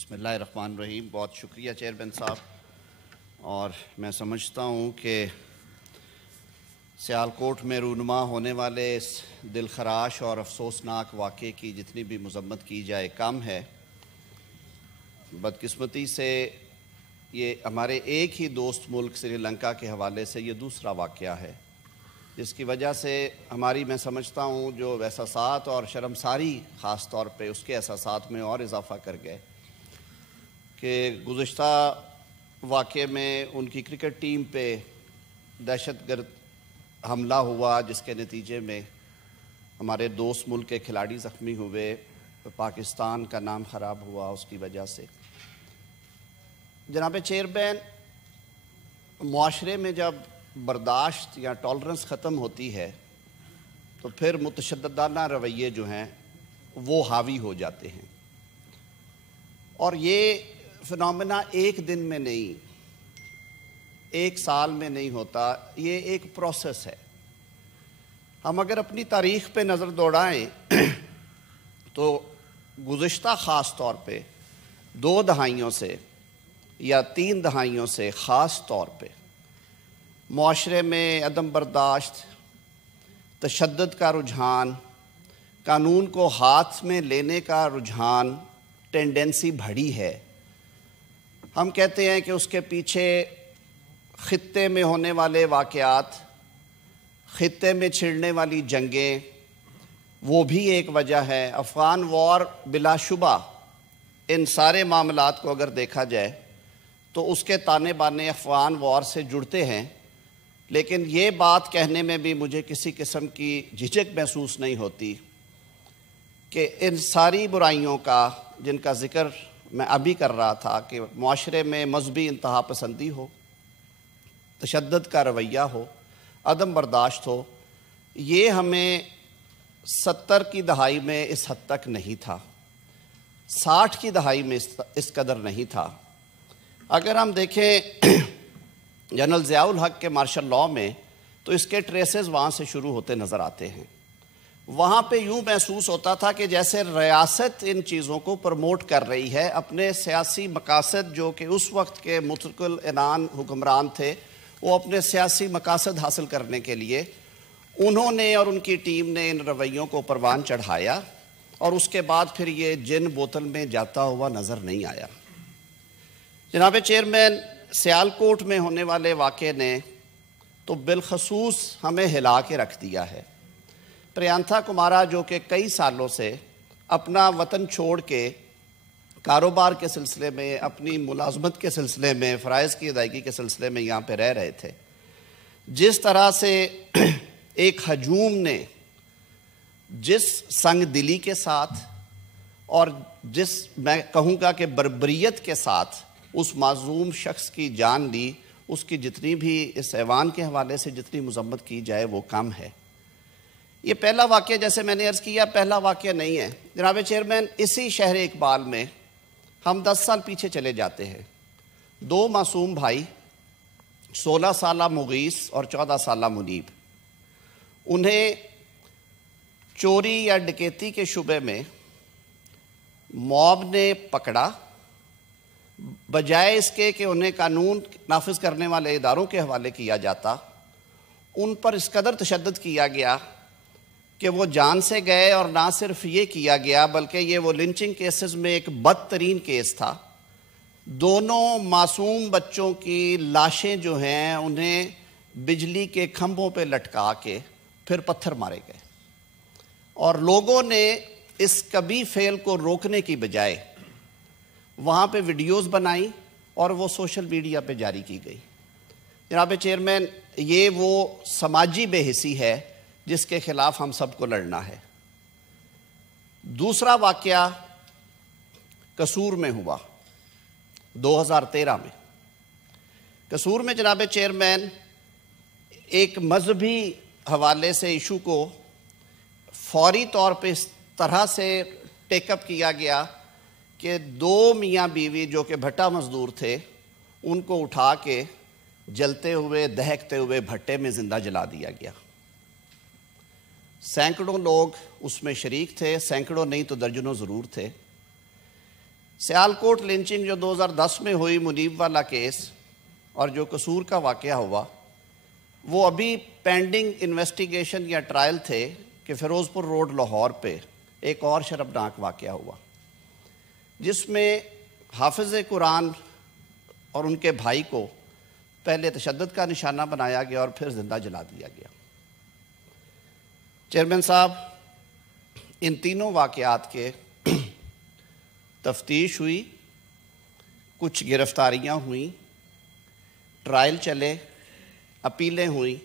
بسم اللہ الرحمن الرحیم۔ بہت شکریہ چیئرمین صاحب، اور میں سمجھتا ہوں کہ سیالکوٹ میں رونما ہونے والے اس دل خراش اور افسوسناک واقعے کی جتنی بھی مذمت کی جائے کم ہے۔ بدقسمتی سے یہ ہمارے ایک ہی دوست ملک سری لنکا کے حوالے سے یہ دوسرا واقعہ ہے، جس کی وجہ سے ہماری میں سمجھتا ہوں جو احساسات اور شرمساری خاص طور پہ اس کے احساسات میں اور اضافہ کر گئے کہ گزشتہ واقعے میں ان کی کرکٹ ٹیم پہ دہشت گرد حملہ ہوا، جس کے نتیجے میں ہمارے دوست ملک کے کھلاڑی زخمی ہوئے، پاکستان کا نام خراب ہوا اس کی وجہ سے۔ جناب چیئرمین، معاشرے میں جب برداشت یا ٹالرنس ختم ہوتی ہے تو پھر متشددانہ رویے جو ہیں وہ حاوی ہو جاتے ہیں، اور یہ فنامنا ایک دن میں نہیں، ایک سال میں نہیں ہوتا، یہ ایک پروسیس ہے۔ ہم اگر اپنی تاریخ پہ نظر دوڑائیں تو گزشتہ خاص طور پہ 2 دہائیوں سے یا 3 دہائیوں سے خاص طور پہ معاشرے میں عدم برداشت، تشدد کا رجحان، قانون کو ہاتھ میں لینے کا رجحان، ٹینڈنسی بڑھی ہے۔ ہم کہتے ہیں کہ اس کے پیچھے خطے میں ہونے والے واقعات، خطے میں چھڑنے والی جنگیں، وہ بھی ایک وجہ ہے۔ افغان وار بلا شبہ ان سارے معاملات کو اگر دیکھا جائے تو اس کے تانے بانے افغان وار سے جڑتے ہیں، لیکن یہ بات کہنے میں بھی مجھے کسی قسم کی جھجک محسوس نہیں ہوتی کہ ان ساری برائیوں کا، جن کا ذکر میں ابھی کر رہا تھا، کہ معاشرے میں مذہبی انتہا پسندی ہو، تشدد کا رویہ ہو، عدم برداشت ہو، یہ ہمیں 70 کی دہائی میں اس حد تک نہیں تھا، 60 کی دہائی میں اس قدر نہیں تھا۔ اگر ہم دیکھیں جنرل ضیاء الحق کے مارشل لاء میں تو اس کے ٹریسز وہاں سے شروع ہوتے نظر آتے ہیں۔ وہاں پہ یوں محسوس ہوتا تھا کہ جیسے ریاست ان چیزوں کو پروموٹ کر رہی ہے، اپنے سیاسی مقاصد، جو کہ اس وقت کے مطلق العنان حکمران تھے، وہ اپنے سیاسی مقاصد حاصل کرنے کے لیے انہوں نے اور ان کی ٹیم نے ان رویوں کو پروان چڑھایا، اور اس کے بعد پھر یہ جن بوتل میں جاتا ہوا نظر نہیں آیا۔ جناب چیئرمین، سیالکوٹ میں ہونے والے واقعے نے تو بالخصوص ہمیں ہلا کے رکھ دیا ہے۔ پریانتھا کمارا، جو کہ کئی سالوں سے اپنا وطن چھوڑ کے کاروبار کے سلسلے میں، اپنی ملازمت کے سلسلے میں، فرائض کی ادائیگی کے سلسلے میں یہاں پہ رہ رہے تھے، جس طرح سے ایک ہجوم نے جس سنگ دلی کے ساتھ اور جس میں کہوں گا کہ بربریت کے ساتھ اس معصوم شخص کی جان لی، اس کی جتنی بھی اس ایوان کے حوالے سے جتنی مذمت کی جائے وہ کم ہے۔ یہ پہلا واقعہ، جیسے میں نے عرض کیا، پہلا واقعہ نہیں ہے۔ جناب چیئرمین، اسی شہر اقبال میں ہم 10 سال پیچھے چلے جاتے ہیں۔ 2 معصوم بھائی، 16 سالہ مغیث اور 14 سالہ منیب، انہیں چوری یا ڈکیتی کے شبے میں موب نے پکڑا، بجائے اس کے کہ انہیں قانون نافذ کرنے والے اداروں کے حوالے کیا جاتا، ان پر اس قدر تشدد کیا گیا کہ وہ جان سے گئے، اور نہ صرف یہ کیا گیا بلکہ یہ وہ لنچنگ کیسز میں ایک بدترین کیس تھا۔ دونوں معصوم بچوں کی لاشیں جو ہیں انہیں بجلی کے کھمبوں پہ لٹکا کے پھر پتھر مارے گئے، اور لوگوں نے اس کبھی فعل کو روکنے کی بجائے وہاں پہ ویڈیوز بنائی اور وہ سوشل میڈیا پہ جاری کی گئی۔ جناب چیئرمین، یہ وہ سماجی بے حسی ہے جس کے خلاف ہم سب کو لڑنا ہے۔ دوسرا واقعہ قصور میں ہوا 2013 میں۔ قصور میں جناب چیئرمین ایک مذہبی حوالے سے ایشو کو فوری طور پہ اس طرح سے ٹیک اپ کیا گیا کہ 2 میاں بیوی جو کہ بھٹا مزدور تھے، ان کو اٹھا کے جلتے ہوئے دہکتے ہوئے بھٹے میں زندہ جلا دیا گیا۔ سینکڑوں لوگ اس میں شریک تھے، سینکڑوں نہیں تو درجنوں ضرور تھے۔ سیالکوٹ لنچنگ جو 2010 میں ہوئی، منیب والا کیس اور جو قصور کا واقعہ ہوا، وہ ابھی پینڈنگ انویسٹیگیشن یا ٹرائل تھے کہ فیروز پور روڈ لاہور پہ ایک اور شرمناک واقعہ ہوا، جس میں حافظ قرآن اور ان کے بھائی کو پہلے تشدد کا نشانہ بنایا گیا اور پھر زندہ جلا دیا گیا۔ چیئرمین صاحب، ان تینوں واقعات کے تفتیش ہوئی، کچھ گرفتاریاں ہوئیں، ٹرائل چلے، اپیلیں ہوئیں،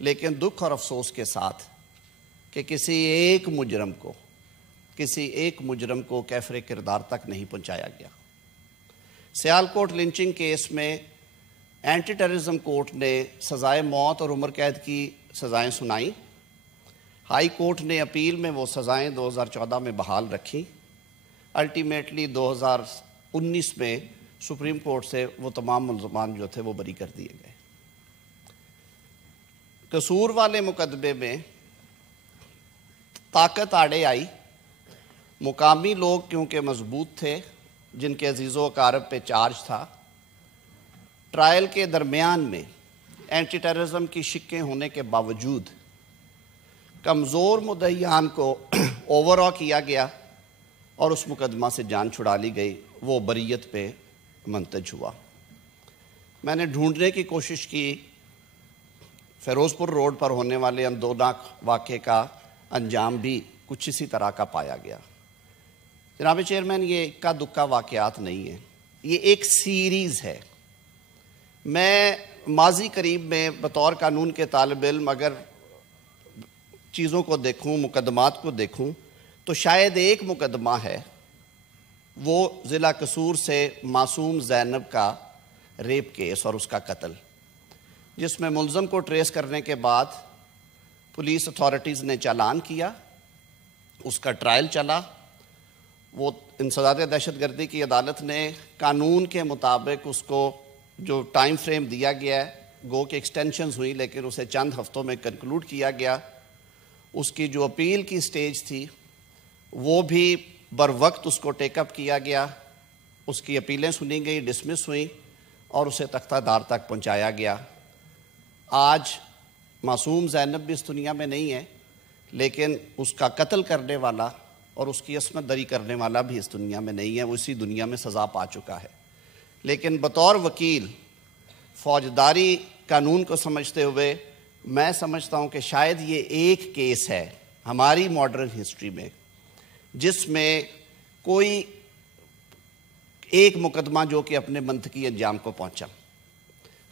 لیکن دکھ اور افسوس کے ساتھ کہ کسی ایک مجرم کو کیفر کردار تک نہیں پہنچایا گیا۔ سیالکوٹ لنچنگ کیس میں اینٹی ٹیررزم کورٹ نے سزائے موت اور عمر قید کی سزائیں سنائیں۔ ہائی کورٹ نے اپیل میں وہ سزائیں 2014 میں بحال رکھیں۔ الٹیمیٹلی 2019 میں سپریم کورٹ سے وہ تمام ملزمان جو تھے وہ بری کر دیے گئے۔ قصور والے مقدمے میں طاقت آڑے آئی، مقامی لوگ کیونکہ مضبوط تھے، جن کے عزیز و اقارب پہ چارج تھا، ٹرائل کے درمیان میں اینٹی ٹیررزم کی شکیں ہونے کے باوجود کمزور مدعیان کو اوور آ کیا گیا اور اس مقدمہ سے جان چھڑا لی گئی، وہ بریت پہ منتج ہوا۔ میں نے ڈھونڈنے کی کوشش کی، فیروز پور روڈ پر ہونے والے اندوناک واقعے کا انجام بھی کچھ اسی طرح کا پایا گیا۔ جناب چیئرمین، یہ اکا دکا واقعات نہیں ہیں، یہ ایک سیریز ہے۔ میں ماضی قریب میں بطور قانون کے طالب علم اگر چیزوں کو دیکھوں، مقدمات کو دیکھوں، تو شاید ایک مقدمہ ہے، وہ ضلع قصور سے معصوم زینب کا ریپ کیس اور اس کا قتل، جس میں ملزم کو ٹریس کرنے کے بعد پولیس اتھارٹیز نے چالان کیا، اس کا ٹرائل چلا، وہ انسداد دہشت گردی کی عدالت نے قانون کے مطابق اس کو جو ٹائم فریم دیا گیا ہے، گو کہ ایکسٹینشنز ہوئی لیکن اسے چند ہفتوں میں کنکلوڈ کیا گیا۔ اس کی جو اپیل کی سٹیج تھی وہ بھی بر وقت اس کو ٹیک اپ کیا گیا، اس کی اپیلیں سنی گئی، ڈسمس ہوئیں اور اسے تختہ دار تک پہنچایا گیا۔ آج معصوم زینب بھی اس دنیا میں نہیں ہے، لیکن اس کا قتل کرنے والا اور اس کی عصمت دری کرنے والا بھی اس دنیا میں نہیں ہے، وہ اسی دنیا میں سزا پا چکا ہے۔ لیکن بطور وکیل فوجداری قانون کو سمجھتے ہوئے میں سمجھتا ہوں کہ شاید یہ ایک کیس ہے ہماری ماڈرن ہسٹری میں جس میں کوئی ایک مقدمہ جو کہ اپنے منطقی انجام کو پہنچا۔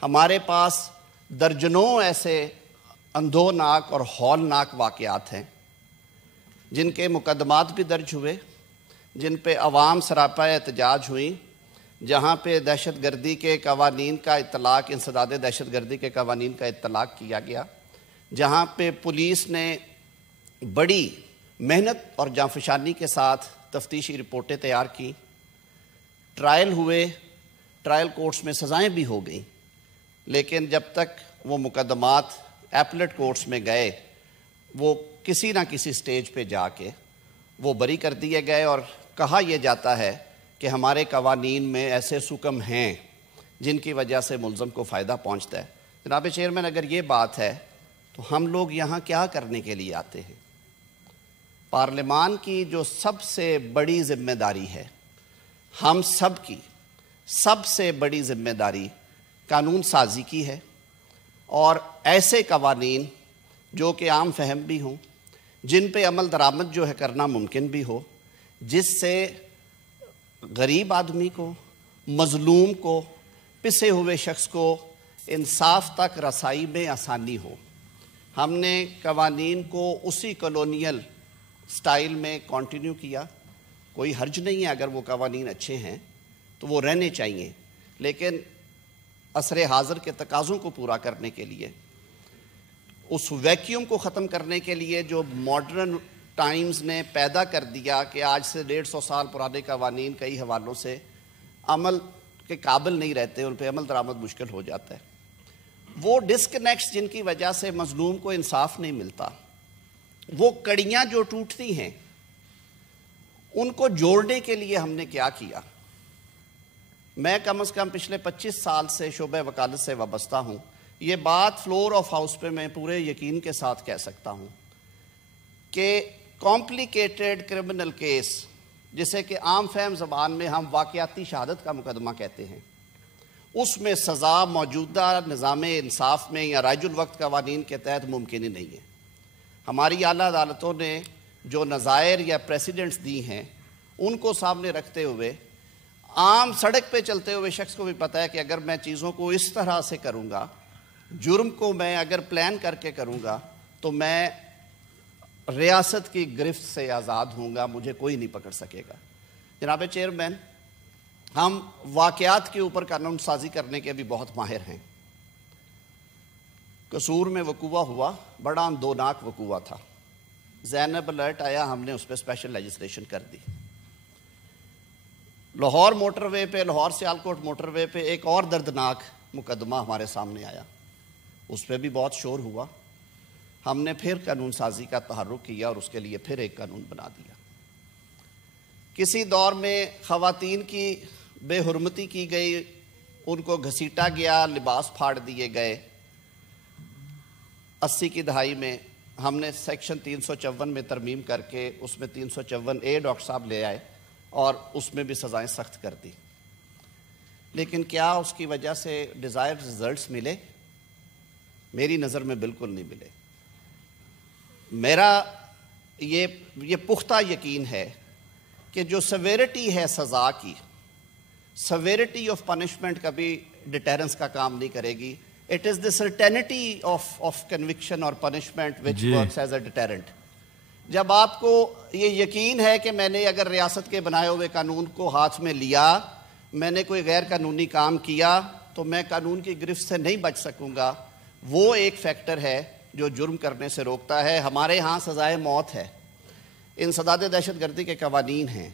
ہمارے پاس درجنوں ایسے اندھوناک اور ہولناک واقعات ہیں جن کے مقدمات بھی درج ہوئے، جن پہ عوام سراپا احتجاج ہوئیں، جہاں پہ دہشت گردی کے قوانین کا اطلاق، انسداد دہشت گردی کے قوانین کا اطلاق کیا گیا، جہاں پہ پولیس نے بڑی محنت اور جانفشانی کے ساتھ تفتیشی رپورٹیں تیار کی، ٹرائل ہوئے، ٹرائل کورٹس میں سزائیں بھی ہو گئیں، لیکن جب تک وہ مقدمات ایپلیٹ کورٹس میں گئے وہ کسی نہ کسی سٹیج پہ جا کے وہ بری کر دیے گئے، اور کہا یہ جاتا ہے کہ ہمارے قوانین میں ایسے سکم ہیں جن کی وجہ سے ملزم کو فائدہ پہنچتا ہے۔ جناب چیئرمین، اگر یہ بات ہے تو ہم لوگ یہاں کیا کرنے کے لیے آتے ہیں؟ پارلیمان کی جو سب سے بڑی ذمہ داری ہے، ہم سب کی سب سے بڑی ذمہ داری قانون سازی کی ہے، اور ایسے قوانین جو کہ عام فہم بھی ہوں، جن پہ عمل درآمد جو ہے کرنا ممکن بھی ہو، جس سے غریب آدمی کو، مظلوم کو، پسے ہوئے شخص کو انصاف تک رسائی میں آسانی ہو۔ ہم نے قوانین کو اسی کالونیل سٹائل میں کنٹینیو کیا۔ کوئی حرج نہیں ہے اگر وہ قوانین اچھے ہیں تو وہ رہنے چاہیے، لیکن عصر حاضر کے تقاضوں کو پورا کرنے کے لیے، اس ویکیوم کو ختم کرنے کے لیے جو ماڈرن ٹائمز نے پیدا کر دیا کہ آج سے 150 سال پرانے قوانین کئی حوالوں سے عمل کے قابل نہیں رہتے، ان پہ عمل درآمد مشکل ہو جاتا ہے، وہ ڈسکنیکٹس جن کی وجہ سے مظلوم کو انصاف نہیں ملتا، وہ کڑیاں جو ٹوٹتی ہیں، ان کو جوڑنے کے لیے ہم نے کیا کیا؟ میں کم از کم پچھلے 25 سال سے شعبہ وکالت سے وابستہ ہوں. یہ بات فلور آف ہاؤس پہ میں پورے یقین کے ساتھ کہہ سکتا ہوں کہ کمپلیکیٹڈ کرمنل کیس، جسے کہ عام فہم زبان میں ہم واقعاتی شہادت کا مقدمہ کہتے ہیں، اس میں سزا موجودہ نظام انصاف میں یا رائج الوقت قوانین کے تحت ممکن ہی نہیں ہے. ہماری اعلیٰ عدالتوں نے جو نظائر یا پریسیڈنٹس دی ہیں ان کو سامنے رکھتے ہوئے عام سڑک پہ چلتے ہوئے شخص کو بھی پتہ ہے کہ اگر میں چیزوں کو اس طرح سے کروں گا، جرم کو میں اگر پلان کر کے کروں گا تو میں ریاست کی گرفت سے آزاد ہوں گا، مجھے کوئی نہیں پکڑ سکے گا. جناب چیئرمین، ہم واقعات کے اوپر قانون سازی کرنے کے بھی بہت ماہر ہیں. قصور میں وقوع ہوا، بڑا اندوناک وقوع تھا. زینب الرٹ آیا، ہم نے اس پہ اسپیشل لیجسلیشن کر دی. لاہور موٹر وے پہ، لاہور سیالکوٹ موٹر وے پہ ایک اور دردناک مقدمہ ہمارے سامنے آیا، اس پہ بھی بہت شور ہوا. ہم نے پھر قانون سازی کا تحرک کیا اور اس کے لیے پھر ایک قانون بنا دیا. کسی دور میں خواتین کی بے حرمتی کی گئی، ان کو گھسیٹا گیا، لباس پھاڑ دیے گئے. 80 کی دہائی میں ہم نے سیکشن 354 میں ترمیم کر کے اس میں 354A ڈاکٹر صاحب لے آئے اور اس میں بھی سزائیں سخت کر دی. لیکن کیا اس کی وجہ سے ڈیزائرڈ رزلٹس ملے؟ میری نظر میں بالکل نہیں ملے. میرا یہ پختہ یقین ہے کہ جو سیویرٹی ہے سزا کی، سیویرٹی آف پنشمنٹ کبھی ڈیٹیرنس کا کام نہیں کرے گی. It is the certainty of conviction or punishment which works as a deterrent. جب آپ کو یہ یقین ہے کہ میں نے اگر ریاست کے بنائے ہوئے قانون کو ہاتھ میں لیا، میں نے کوئی غیر قانونی کام کیا تو میں قانون کی گرفت سے نہیں بچ سکوں گا، وہ ایک فیکٹر ہے جو جرم کرنے سے روکتا ہے. ہمارے ہاں سزائے موت ہے، انسداد دہشت گردی کے قوانین ہیں،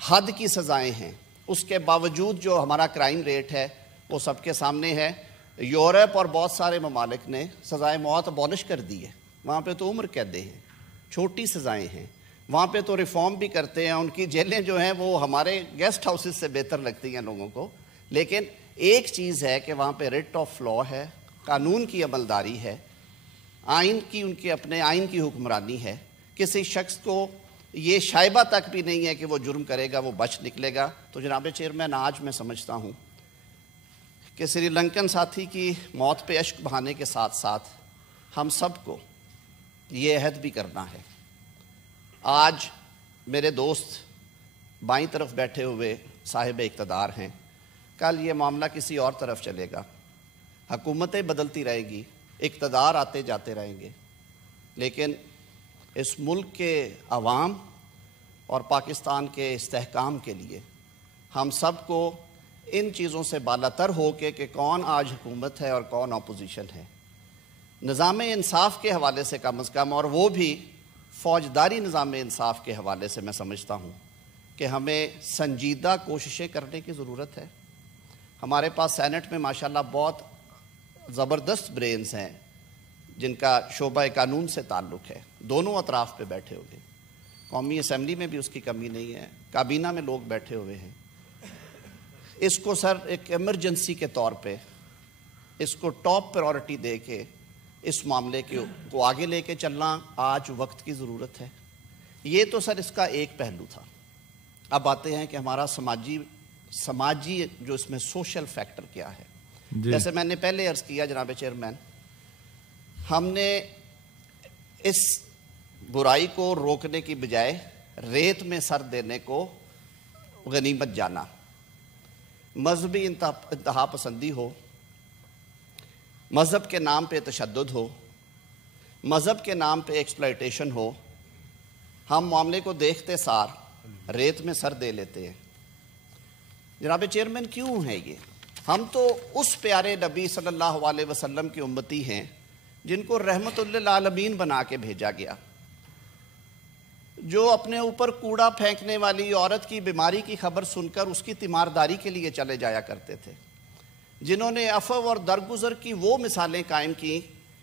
حد کی سزائیں ہیں، اس کے باوجود جو ہمارا کرائم ریٹ ہے وہ سب کے سامنے ہے. یورپ اور بہت سارے ممالک نے سزائے موت ابولش کر دی ہے. وہاں پہ تو عمر قیدیں ہیں، چھوٹی سزائیں ہیں، وہاں پہ تو ریفارم بھی کرتے ہیں. ان کی جیلیں جو ہیں وہ ہمارے گیسٹ ہاؤسز سے بہتر لگتی ہیں لوگوں کو. لیکن ایک چیز ہے کہ وہاں پہ ریٹ آف لا ہے، قانون کی عملداری ہے، آئین کی، ان کے اپنے آئین کی حکمرانی ہے. کسی شخص کو یہ شائبہ تک بھی نہیں ہے کہ وہ جرم کرے گا وہ بچ نکلے گا. تو جناب چیئرمین، آج میں سمجھتا ہوں کہ سری لنکن ساتھی کی موت پہ اشک بہانے کے ساتھ ساتھ ہم سب کو یہ عہد بھی کرنا ہے. آج میرے دوست بائیں طرف بیٹھے ہوئے صاحب اقتدار ہیں، کل یہ معاملہ کسی اور طرف چلے گا. حکومتیں بدلتی رہے گی، اقتدار آتے جاتے رہیں گے، لیکن اس ملک کے عوام اور پاکستان کے استحکام کے لیے ہم سب کو ان چیزوں سے بالاتر ہو کے کہ کون آج حکومت ہے اور کون اپوزیشن ہے، نظام انصاف کے حوالے سے کم از کم، اور وہ بھی فوجداری نظام انصاف کے حوالے سے، میں سمجھتا ہوں کہ ہمیں سنجیدہ کوششیں کرنے کی ضرورت ہے. ہمارے پاس سینٹ میں ماشاءاللہ بہت زبردست برینز ہیں جن کا شعبہ قانون سے تعلق ہے، دونوں اطراف پہ بیٹھے ہوئے. قومی اسمبلی میں بھی اس کی کمی نہیں ہے، کابینہ میں لوگ بیٹھے ہوئے ہیں. اس کو سر ایک ایمرجنسی کے طور پہ اس کو ٹاپ پرائورٹی دے کے اس معاملے کو آگے لے کے چلنا آج وقت کی ضرورت ہے. یہ تو سر اس کا ایک پہلو تھا. اب آتے ہیں کہ ہمارا سماجی جو اس میں سوشل فیکٹر کیا ہے. جیسے میں نے پہلے عرض کیا جناب چیئرمین، ہم نے اس برائی کو روکنے کی بجائے ریت میں سر دینے کو غنیمت جانا. مذہبی انتہا پسندی ہو، مذہب کے نام پہ تشدد ہو، مذہب کے نام پہ ایکسپلائٹیشن ہو، ہم معاملے کو دیکھتے سار ریت میں سر دے لیتے ہیں. جناب چیئرمین، کیوں ہے یہ؟ ہم تو اس پیارے نبی صلی اللہ علیہ وسلم کی امتی ہیں جن کو رحمت للعالمین بنا کے بھیجا گیا، جو اپنے اوپر کوڑا پھینکنے والی عورت کی بیماری کی خبر سن کر اس کی تیمارداری کے لیے چلے جایا کرتے تھے، جنہوں نے عفو اور درگزر کی وہ مثالیں قائم کی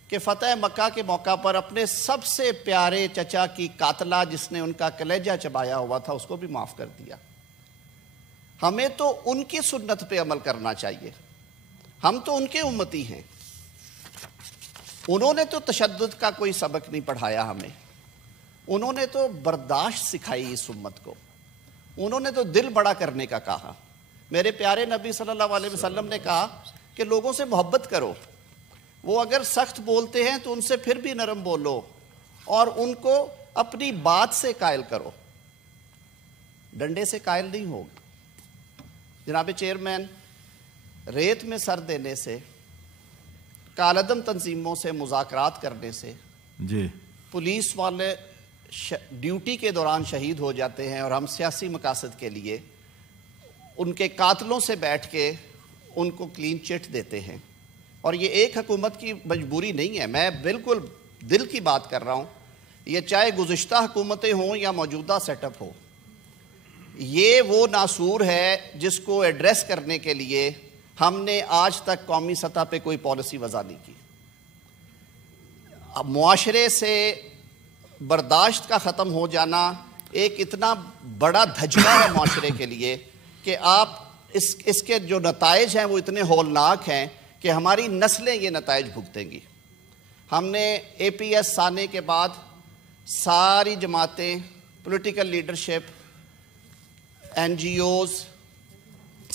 کہ فتح مکہ کے موقع پر اپنے سب سے پیارے چچا کی قاتلہ جس نے ان کا کلیجہ چبایا ہوا تھا اس کو بھی معاف کر دیا. ہمیں تو ان کی سنت پہ عمل کرنا چاہیے. ہم تو ان کے امتی ہیں. انہوں نے تو تشدد کا کوئی سبق نہیں پڑھایا ہمیں. انہوں نے تو برداشت سکھائی اس امت کو. انہوں نے تو دل بڑا کرنے کا کہا. میرے پیارے نبی صلی اللہ علیہ وسلم نے کہا کہ لوگوں سے محبت کرو. وہ اگر سخت بولتے ہیں تو ان سے پھر بھی نرم بولو اور ان کو اپنی بات سے قائل کرو, ڈنڈے سے قائل نہیں ہوگا. جناب چیئرمین, ریت میں سر دینے سے, کالعدم تنظیموں سے مذاکرات کرنے سے جی پولیس والے ڈیوٹی کے دوران شہید ہو جاتے ہیں اور ہم سیاسی مقاصد کے لیے ان کے قاتلوں سے بیٹھ کے ان کو کلین چٹ دیتے ہیں. اور یہ ایک حکومت کی مجبوری نہیں ہے, میں بالکل دل کی بات کر رہا ہوں. یہ چاہے گزشتہ حکومتیں ہوں یا موجودہ سیٹ اپ ہو, یہ وہ ناسور ہے جس کو ایڈریس کرنے کے لیے ہم نے آج تک قومی سطح پہ کوئی پالیسی وضع نہیں کی. اب معاشرے سے برداشت کا ختم ہو جانا ایک اتنا بڑا دھچکا ہے معاشرے کے لیے کہ آپ اس کے جو نتائج ہیں وہ اتنے ہولناک ہیں کہ ہماری نسلیں یہ نتائج بھگتیں گی. ہم نے اے پی ایس آنے کے بعد ساری جماعتیں, political leadership, N G Os,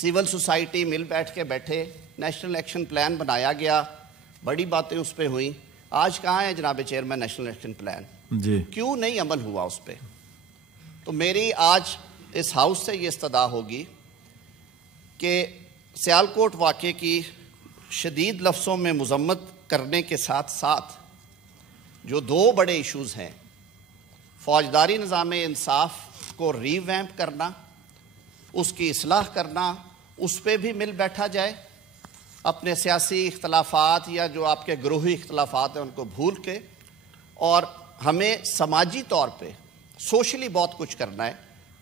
civil society مل بیٹھ کے بیٹھے, نیشنل ایکشن پلان بنایا گیا, بڑی باتیں اس پہ ہوئیں. آج کہاں ہے جناب چیئرمین نیشنل ایکشن پلان؟ جی کیوں نہیں عمل ہوا اس پہ؟ تو میری آج اس ہاؤس سے یہ استدعا ہوگی کہ سیالکوٹ واقعے کی شدید لفظوں میں مذمت کرنے کے ساتھ ساتھ جو دو بڑے ایشوز ہیں, فوجداری نظام انصاف کو ری ویمپ کرنا, اس کی اصلاح کرنا, اس پہ بھی مل بیٹھا جائے. اپنے سیاسی اختلافات یا جو آپ کے گروہی اختلافات ہیں ان کو بھول کے, اور ہمیں سماجی طور پہ سوشلی بہت کچھ کرنا ہے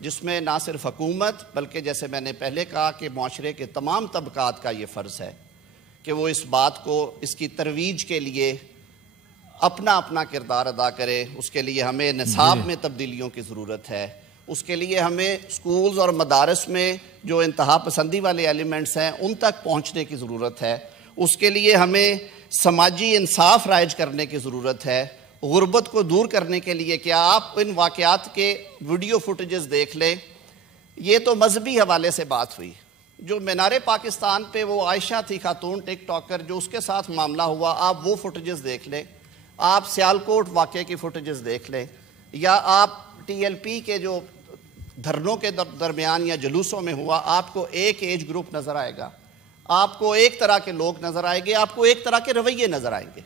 جس میں نہ صرف حکومت بلکہ جیسے میں نے پہلے کہا کہ معاشرے کے تمام طبقات کا یہ فرض ہے کہ وہ اس بات کو, اس کی ترویج کے لیے اپنا اپنا کردار ادا کرے. اس کے لیے ہمیں نصاب میں تبدیلیوں کی ضرورت ہے. اس کے لیے ہمیں سکولز اور مدارس میں جو انتہا پسندی والے ایلیمنٹس ہیں ان تک پہنچنے کی ضرورت ہے. اس کے لیے ہمیں سماجی انصاف رائج کرنے کی ضرورت ہے. غربت کو دور کرنے کے لیے کیا آپ ان واقعات کے ویڈیو فوٹیجز دیکھ لیں. یہ تو مذہبی حوالے سے بات ہوئی. جو مینار پاکستان پہ وہ عائشہ تھی خاتون ٹک ٹاکر, جو اس کے ساتھ معاملہ ہوا, آپ وہ فوٹیجز دیکھ لیں. آپ سیالکوٹ واقعے کی فوٹیجز دیکھ لیں, یا آپ ٹی ایل پی کے جو دھرنوں کے درمیان یا جلوسوں میں ہوا, آپ کو ایک ایج گروپ نظر آئے گا, آپ کو ایک طرح کے لوگ نظر آئیں گے, آپ کو ایک طرح کے رویے نظر آئیں گے.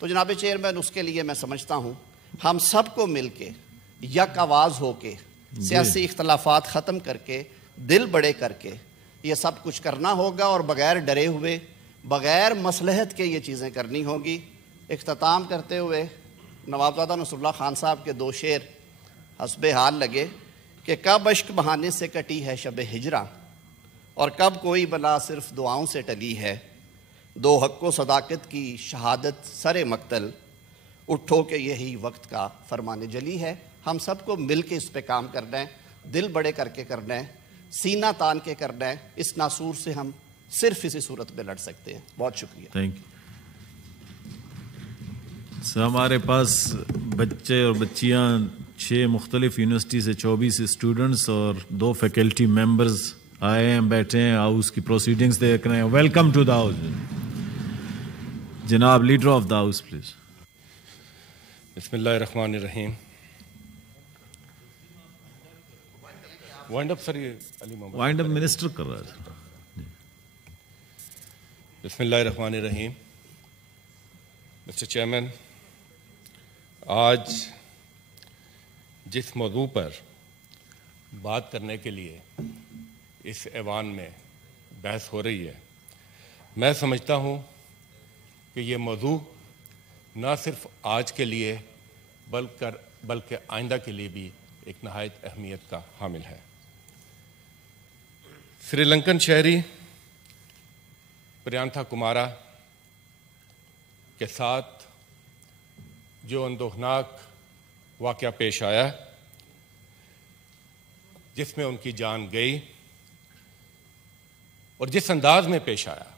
تو جناب چیئرمین, اس کے لیے میں سمجھتا ہوں ہم سب کو مل کے یک آواز ہو کے سیاسی اختلافات ختم کر کے دل بڑے کر کے یہ سب کچھ کرنا ہوگا, اور بغیر ڈرے ہوئے, بغیر مصلحت کے یہ چیزیں کرنی ہوگی. اختتام کرتے ہوئے نوابزادہ نصر اللہ خان صاحب کے دو شعر حسب حال لگے کہ کب اشک بہانے سے کٹی ہے شب ہجراں, اور کب کوئی بلا صرف دعاؤں سے ٹلی ہے. دو حق و صداقت کی شہادت سر مقتل, اٹھو کہ یہی وقت کا فرمان جلی ہے. ہم سب کو مل کے اس پہ کام کرنا ہے, دل بڑے کر کے کرنا ہے, سینہ تان کے کرنا ہے. اس ناسور سے ہم صرف اسی صورت میں لڑ سکتے ہیں. بہت شکریہ. Thank you sir. ہمارے پاس بچے اور بچیاں 6 مختلف یونیورسٹی سے 24 اسٹوڈنٹس اور 2 فیکلٹی ممبرز آئے ہیں, بیٹھے ہیں, ہاؤس کی پروسیڈنگز دیکھ رہے ہیں. Welcome to the house. جناب leader of the house please. بسم اللہ الرحمن الرحیم. وائنڈ اپ سر, یہ علی محمد وائنڈ اپ منسٹر کر رہا ہے. بسم اللہ الرحمن الرحیم. مسٹر چیئرمین, آج جس موضوع پر بات کرنے کے لیے اس ایوان میں بحث ہو رہی ہے, میں سمجھتا ہوں کہ یہ موضوع نہ صرف آج کے لیے بلکہ آئندہ کے لیے بھی ایک نہایت اہمیت کا حامل ہے. سری لنکن شہری پریانتھا کمارا کے ساتھ جو اندوہناک واقعہ پیش آیا, جس میں ان کی جان گئی, اور جس انداز میں پیش آیا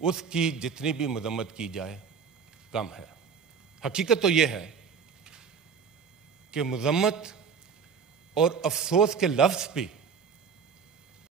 اس کی جتنی بھی مذمت کی جائے کم ہے۔ حقیقت تو یہ ہے کہ مذمت اور افسوس کے لفظ بھی